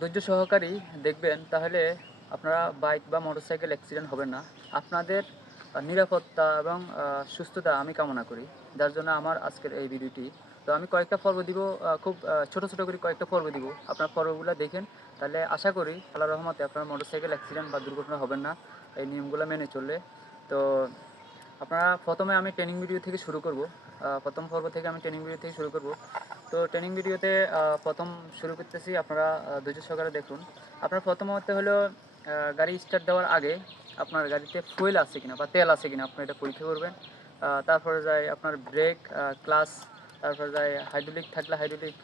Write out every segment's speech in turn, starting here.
ধৈর্য সহকারী দেখবেন, তাহলে আপনারা বাইক বা মোটরসাইকেল অ্যাক্সিডেন্ট হবে না। আপনাদের নিরাপত্তা এবং সুস্থতা আমি কামনা করি। যার জন্য আমার আজকের এই ভিডিওটি। তো আমি কয়েকটা পর্ব দিব, খুব ছোট, ছোট করে কয়েকটা পর্ব দিব। আপনার পর্বগুলো দেখেন, তাহলে আশা করি আল্লাহর রহমতে আপনার মোটরসাইকেল অ্যাক্সিডেন্ট বা দুর্ঘটনা হবেন না এই নিয়মগুলো মেনে চললে। তো আপনারা প্রথমে আমি ট্রেনিং ভিডিও থেকে শুরু করব। প্রথম পর্ব থেকে আমি ট্রেনিং ভিডিও থেকে শুরু করব। তো ট্রেনিং ভিডিওতে প্রথম শুরু করতেছি, আপনারা ধৈর্য সহকারে দেখুন। আপনার প্রথমত হলো গাড়ি স্টার্ট দেওয়ার আগে আপনার গাড়িতে ফুয়েল আছে কিনা বা তেল আছে কিনা আপনি এটা পরীক্ষা করবেন। তারপরে যায় আপনার ব্রেক, ক্লাচ, তারপরে যায় হাইড্রোলিক থাকলে হাইড্রোলিক,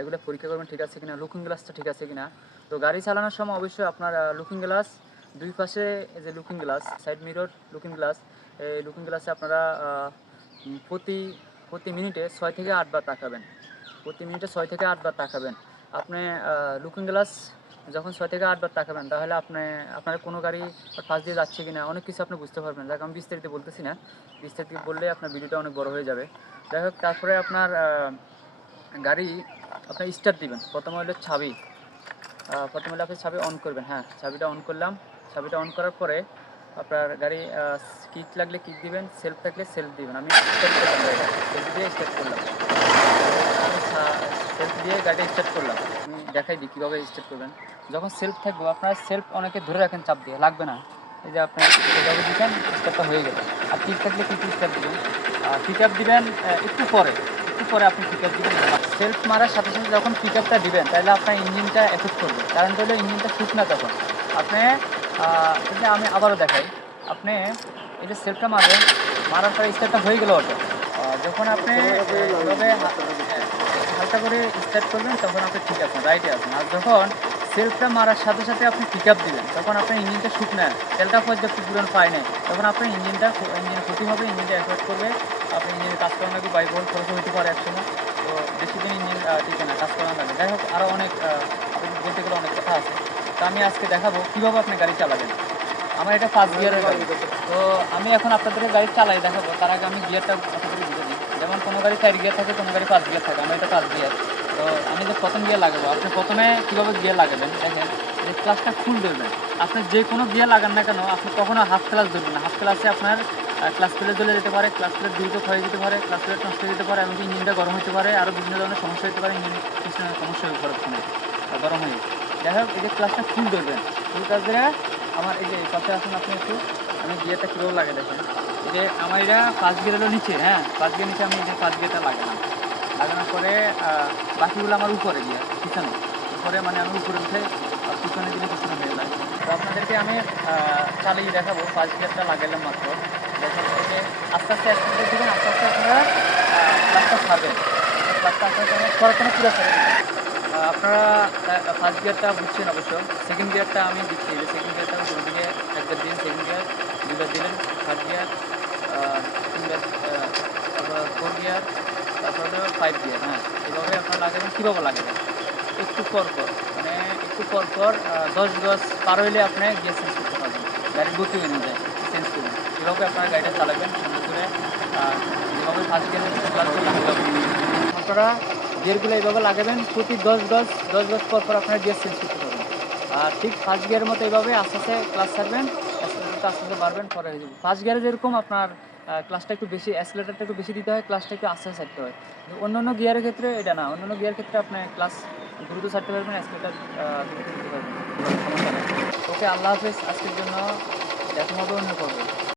এগুলো পরীক্ষা করবেন ঠিক আছে কিনা, লুকিং গ্লাসটা ঠিক আছে কিনা। তো গাড়ি চালানোর সময় অবশ্যই আপনার লুকিং গ্লাস, দুই পাশে যে looking glass, side mirror looking glass, এই লুকিং গ্লাসে আপনারা প্রতি প্রতি মিনিটে 6 থেকে 8 বার তাকাবেন। প্রতি মিনিটে 6 থেকে 8 বার তাকাবেন। আপনি লুকিং গ্লাস যখন 6 থেকে 8 বার তাকাবেন, তাহলে আপনার কোনো গাড়ি পাশ দিয়ে যাচ্ছে কিনা অনেক কিছু আপনি বুঝতে পারবেন। যাক, আমি বিস্তারিত বলতেছি না, বিস্তারিত বললে আপনার ভিডিওটা অনেক বড় হয়ে যাবে। যাই হোক, তারপরে আপনার গাড়ি আপনার স্টার্ট দিবেন। প্রথমে হলো চাবি, প্রথমে হলো আপনি চাবি অন করবেন। হ্যাঁ, চাবিটা অন করলাম। চাবিটা অন করার পরে আপনার গাড়ি কিক লাগলে কিক দিবেন, সেলফ থাকলে সেলফ দিবেন। আমি স্টার্ট করলাম গাড়িটা, সেলফ দিয়ে স্টার্ট করলাম। আমি সেলফ দিয়ে গাড়িটা স্টার্ট করলাম। আমি দেখাই দিই কীভাবে স্টার্ট করবেন। যখন সেলফ থাকবো, আপনার সেলফ অনেকে ধরে রাখেন চাপ দিয়ে, লাগবে না। এই যে আপনি এভাবে দিবেন, স্টার্টটা হয়ে গেল। আর কিক থাকলে কিক স্টার্ট দিবেন। পিক আপ দিবেন একটু পরে, একটু পরে আপনি পিক আপ দিবেন। সেলফ মারার সাথে সাথে যখন পিক আপটা দিবেন, তাহলে আপনার ইঞ্জিনটা এফেক্ট করবে। কারণ হলো ইঞ্জিনটা ঠিক না তখন। আপনি এটা আমি আবারও দেখাই। আপনি এই যে সেলফটা মারবেন, মারার পরে স্টার্টটা হয়ে গেল অটো। যখন আপনি এভাবে হালকা করে স্টার্ট করবেন, তখন আপনি ঠিক আছেন, রাইটে আছেন। আর যখন সেলফটা মারার সাথে সাথে আপনি পিক আপ দিবেন, তখন আপনার ইঞ্জিনটা শুকনো, তেলটা পর্যাপ্ত পূরণ পায় নাই, তখন আপনার ইঞ্জিনের ক্ষতি হবে, ইঞ্জিনটা এফেক্ট করবে। আপনি ইঞ্জিনের কাজ করানো লাগবে, বাইক খরচ হতে পারে একসময়। তো বেশি দিন ইঞ্জিন টিকে না, কাজ করানো লাগে। যাই হোক, আরও অনেক বলতে গেলে অনেক কথা আছে। তো আমি আজকে দেখাবো কীভাবে আপনি গাড়ি চালাবেন। আমার এটা ফার্স্ট গিয়ারের গাড়ি। তো আমি এখন আপনাদেরকে গাড়ি চালাই দেখাবো। তার আগে আমি গিয়ারটা আপনাদেরকে বুঝে দিই। যেমন কোনো গাড়ি 4 গিয়ার থাকে, কোনো গাড়ি 5 গিয়ার থাকে। আমার এটা 5 গিয়ার। তো আমি যে প্রথম গিয়ার লাগাবো, আপনি প্রথমে কীভাবে গিয়ার লাগাবেন দেখেন। যে ক্লাচটা ফুল ধরবেন। আপনি যে কোনো গিয়ার লাগান না কেন, আপনি কখনো হাফ ক্লাচ ধরবেন না। হাফ ক্লাচে আপনার ক্লাচ প্লেট জ্বলে যেতে পারে, ক্লাচ প্লেট দ্রুত ক্ষয়ে যেতে পারে, ক্লাচ প্লেট নষ্ট হয়ে যেতে পারে, এমনকি ইঞ্জিনটা গরম হতে পারে, আরও বিভিন্ন ধরনের সমস্যা হতে পারে। ইঞ্জিন পিছনে সমস্যা হয়ে পড়ে গরম হয়ে। যাই হোক, এই যে ক্লাচটা ফুল ধরবেন, ফুল ক্লাচ ধরে আমার এই যে পাশে আসুন আপনি একটু। আমি গিয়ারটা কীভাবে লাগে দেখেন। এই যে আমার এটা ফার্স্ট গিয়ার হলো নিচে, হ্যাঁ, ফার্স্ট গিয়ার নিচে আমি এই যে ফার্স্ট গিয়ারটা লাগালাম। লাগানোর পরে বাকিগুলো আমার উপরে গিয়ার, পিছনে উপরে, মানে আমি উপরে উঠে পিছনে দিলে পিছনে হয়ে যায়। তো আপনাদেরকে আমি চালিয়ে দেখাবো। ফার্স্ট গিয়ারটা লাগালাম মাত্র। দেখেন এই যে আস্তে আস্তে অ্যাক্সিলেটর দিবেন, আস্তে আস্তে আপনারা ক্লাচটা ছাড়বেন। ক্লাচটা আস্তে আস্তে সরাসরি পুরো ছেড়ে দেবেন। আপনারা ফার্স্ট গিয়ারটা বুঝছেন অবশ্য। সেকেন্ড গিয়ারটা আমি দিচ্ছি, যে সেকেন্ড গিয়ারটা দিকে একবার দিন, সেকেন্ড গিয়ার দুইবার দিলেন, থার্ড গিয়ার, তিনবার, তারপর 4 গিয়ার, তারপর হলো 5 গিয়ার। হ্যাঁ, এভাবে আপনারা লাগাবেন। কীভাবে লাগাবেন, একটু পর পর, মানে একটু পর পর 10 গজ পার হইলে আপনি গিয়ার চেঞ্জ করতে পারবেন। গাড়ির গতি অনুযায়ী চেঞ্জ করবেন। এভাবে আপনারা গাড়িটা চালাবেন সুন্দর করে। যেভাবে ফার্স্ট গিয়ারে আপনারা গিয়ারগুলো এইভাবে লাগাবেন। প্রতি 10 গজ পর পর আপনারা গিয়ার চেঞ্জ করতে পারবেন। আর ঠিক ফার্স্ট গিয়ারের মতো এইভাবে আস্তে আস্তে ক্লাচ ছাড়বেন, অ্যাক্সিলারেটরটা আস্তে আস্তে বাড়বেন, পরে হয়ে যাবে। ফার্স্ট গিয়ারে যেরকম আপনার ক্লাচটা একটু বেশি, অ্যাক্সিলারেটরটা একটু বেশি দিতে হয়, ক্লাচটা একটু আস্তে আস্তে ছাড়তে হয়। অন্যান্য গিয়ারের ক্ষেত্রে এটা না, অন্যান্য গিয়ার ক্ষেত্রে আপনি ক্লাচ দ্রুত ছাড়তে পারবেন, অ্যাক্সিলারেটর দ্রুত দিতে পারবেন, সমস্যা নেই। ওকে, আল্লাহ হাফেজ। আজকের জন্য দেখা হবে অন্য পর্বে।